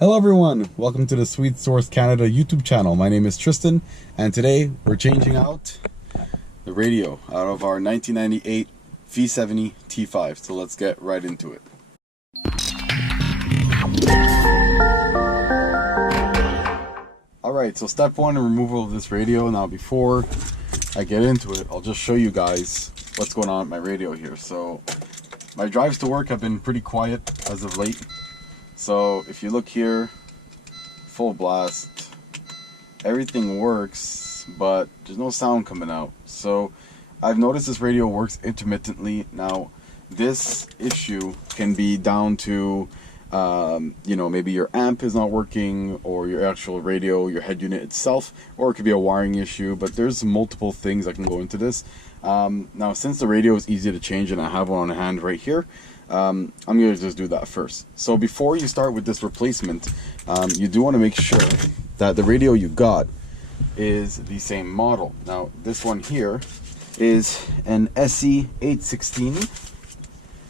Hello everyone, welcome to the Sweet Source Canada YouTube channel. My name is Tristan, and today we're changing out the radio out of our 1998 V70 T5. So let's get right into it. Alright, so step one, removal of this radio. Now before I get into it, I'll just show you guys what's going on with my radio here. So my drives to work have been pretty quiet as of late. So if you look here, full blast, everything works, but there's no sound coming out. So I've noticed this radio works intermittently. Now this issue can be down to maybe your amp is not working, or your actual radio, your head unit itself, or it could be a wiring issue, but there's multiple things that can go into this. Now since the radio is easy to change and I have one on hand right here, I'm going to just do that first. So before you start with this replacement, you do want to make sure that the radio you got is the same model. Now this one here is an SE816,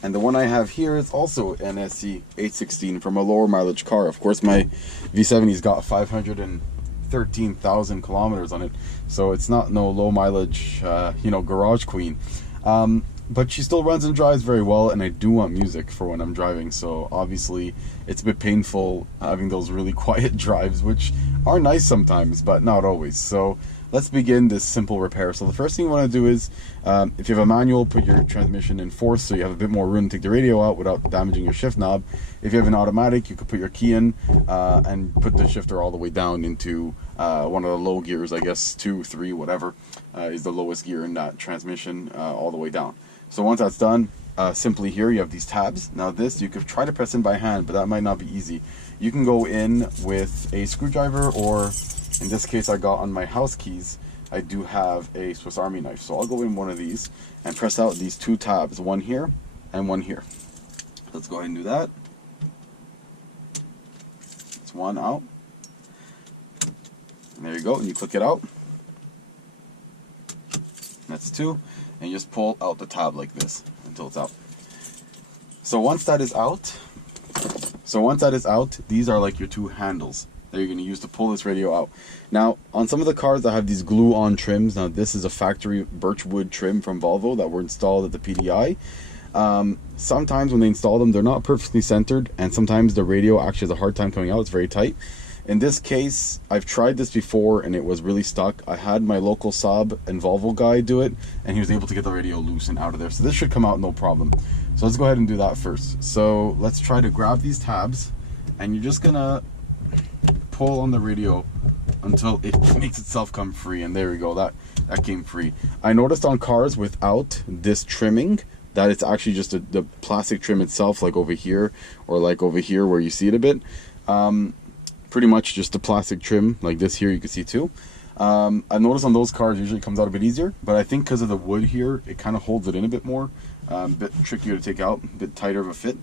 and the one I have here is also an SE816 from a lower mileage car. Of course my V70's got 513,000 kilometers on it, so it's not no low mileage garage queen. But she still runs and drives very well, and I do want music for when I'm driving, so obviously it's a bit painful having those really quiet drives, which are nice sometimes, but not always. So let's begin this simple repair. So the first thing you want to do is, if you have a manual, put your transmission in fourth so you have a bit more room to take the radio out without damaging your shift knob. If you have an automatic, you could put your key in and put the shifter all the way down into one of the low gears, I guess 2, 3, whatever is the lowest gear in that transmission, all the way down. So once that's done, simply here you have these tabs. Now this you could try to press in by hand, but that might not be easy. You can go in with a screwdriver, or in this case I got on my house keys, I do have a Swiss Army knife. So I'll go in one of these and press out these two tabs, one here and one here. Let's go ahead and do that. It's one out. And there you go, and you click it out. That's two. And you just pull out the tab like this until it's out. So once that is out, these are like your two handles that you're going to use to pull this radio out. Now on some of the cars that have these glue-on trims, now this is a factory birchwood trim from Volvo that were installed at the PDI. Sometimes when they install them, they're not perfectly centered, and sometimes the radio actually has a hard time coming out. It's very tight. In this case, I've tried this before and it was really stuck. I had my local Saab and Volvo guy do it, and he was able to get the radio loose and out of there. So this should come out no problem. So let's go ahead and do that first. So let's try to grab these tabs, and you're just gonna pull on the radio until it makes itself come free. And there we go, that came free. I noticed on cars without this trimming that it's actually just the plastic trim itself, like over here, or like over here where you see it a bit. Pretty much just the plastic trim like this here, you can see too. I've noticed on those cars usually it comes out a bit easier, but I think because of the wood here, it kind of holds it in a bit more, a bit trickier to take out, a bit tighter of a fit,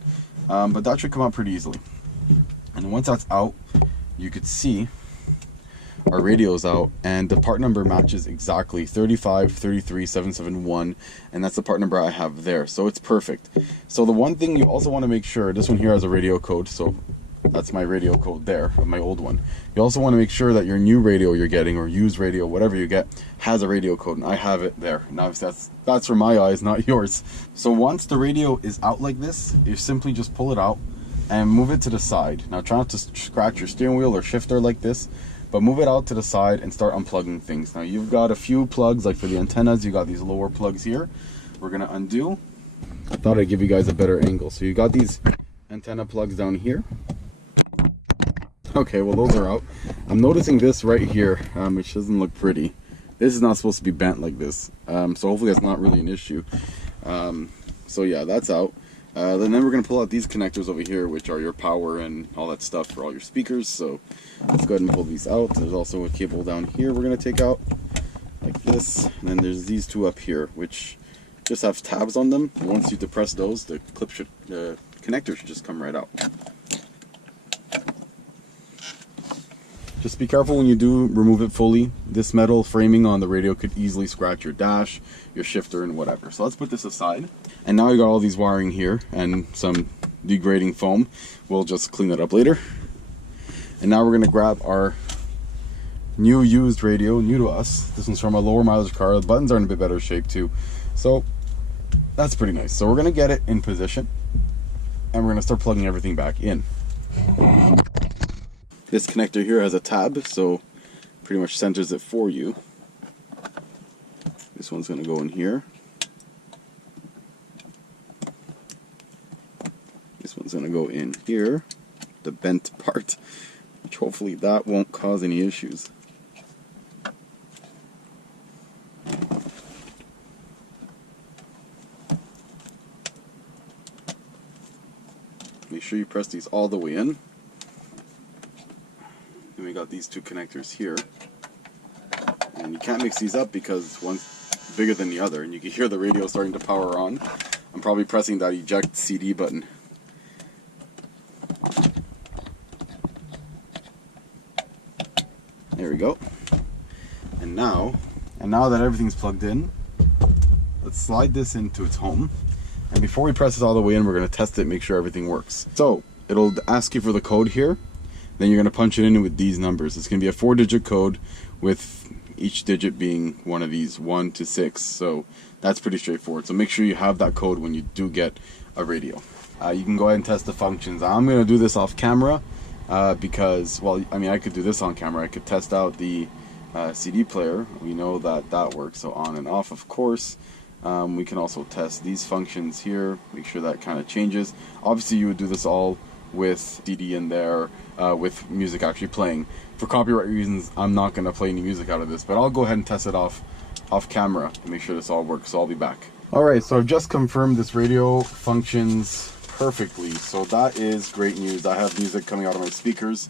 but that should come out pretty easily. And once that's out, you could see our radio's out, and the part number matches exactly 3533771, and that's the part number I have there, so it's perfect. So the one thing you also want to make sure, this one here has a radio code, so that's my radio code there, of my old one. You also want to make sure that your new radio you're getting, or used radio, whatever you get, has a radio code, and I have it there. Now that's for my eyes, not yours. So once the radio is out like this, you simply just pull it out and move it to the side. Now try not to scratch your steering wheel or shifter like this, but move it out to the side and start unplugging things. Now you've got a few plugs, like for the antennas, you got these lower plugs here. We're gonna undo. I thought I'd give you guys a better angle. So you got these antenna plugs down here. Okay, well those are out. I'm noticing this right here, which doesn't look pretty. This is not supposed to be bent like this, so hopefully that's not really an issue. So yeah, that's out. Then we're going to pull out these connectors over here, which are your power and all that stuff for all your speakers. So let's go ahead and pull these out. There's also a cable down here we're going to take out like this, and then there's these two up here which just have tabs on them. Once you depress those, the connector should just come right out. Just be careful when you do remove it fully. This metal framing on the radio could easily scratch your dash, your shifter, and whatever. So let's put this aside. And now you got all these wiring here and some degrading foam. We'll just clean it up later. And now we're gonna grab our new used radio, new to us. This one's from a lower mileage car. The buttons are in a bit better shape too. So that's pretty nice. So we're gonna get it in position and we're gonna start plugging everything back in. This connector here has a tab, so pretty much centers it for you. This one's gonna go in here. This one's gonna go in here, the bent part, which hopefully that won't cause any issues. Make sure you press these all the way in. And we got these two connectors here. And you can't mix these up because one's bigger than the other, and you can hear the radio starting to power on. I'm probably pressing that eject CD button. There we go. And now that everything's plugged in, let's slide this into its home. And before we press this all the way in, we're going to test it, make sure everything works. So it'll ask you for the code here. Then you're going to punch it in with these numbers. It's going to be a 4-digit code with each digit being one of these, 1 to 6. So that's pretty straightforward. So make sure you have that code when you do get a radio. You can go ahead and test the functions. I'm going to do this off camera because, well, I mean, I could do this on camera. I could test out the CD player. We know that that works. So on and off, of course. We can also test these functions here, make sure that kind of changes. Obviously you would do this all with CD in there, with music actually playing. For copyright reasons, I'm not going to play any music out of this, but I'll go ahead and test it off camera to make sure this all works, so I'll be back. Alright, so I've just confirmed this radio functions perfectly, so that is great news. I have music coming out of my speakers,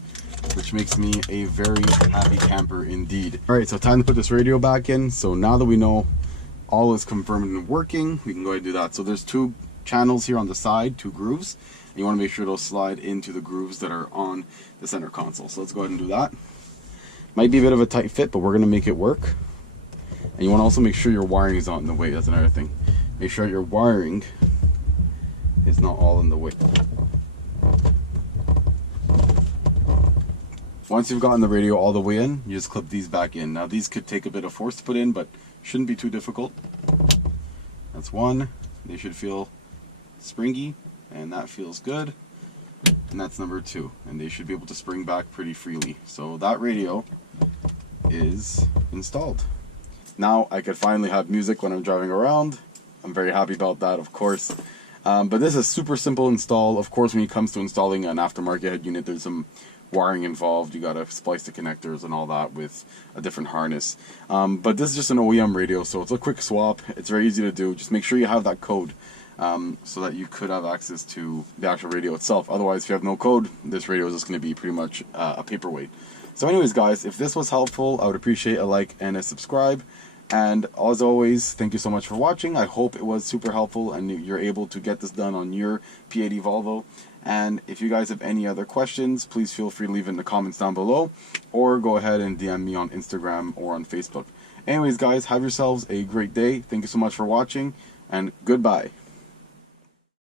which makes me a very happy camper indeed. Alright, so time to put this radio back in. So now that we know all is confirmed and working, we can go ahead and do that. So there's 2 channels here on the side, 2 grooves, and you want to make sure those slide into the grooves that are on the center console. So let's go ahead and do that. Might be a bit of a tight fit, but we're going to make it work. And you want to also make sure your wiring is not in the way. That's another thing. Make sure your wiring is not all in the way. Once you've gotten the radio all the way in, you just clip these back in. Now these could take a bit of force to put in, but shouldn't be too difficult. That's one. They should feel springy, and that feels good. And that's number 2, and they should be able to spring back pretty freely. So that radio is installed. Now I could finally have music when I'm driving around. I'm very happy about that, of course. But this is super simple install. Of course, when it comes to installing an aftermarket head unit, there's some wiring involved. You gotta splice the connectors and all that with a different harness. But this is just an OEM radio, so it's a quick swap. It's very easy to do. Just make sure you have that code so that you could have access to the actual radio itself. Otherwise, if you have no code, this radio is just going to be pretty much a paperweight. So anyways, guys, if this was helpful, I would appreciate a like and a subscribe. And as always, thank you so much for watching. I hope it was super helpful and you're able to get this done on your P80 Volvo. And if you guys have any other questions, please feel free to leave it in the comments down below, or go ahead and DM me on Instagram or on Facebook. Anyways, guys, have yourselves a great day. Thank you so much for watching, and goodbye.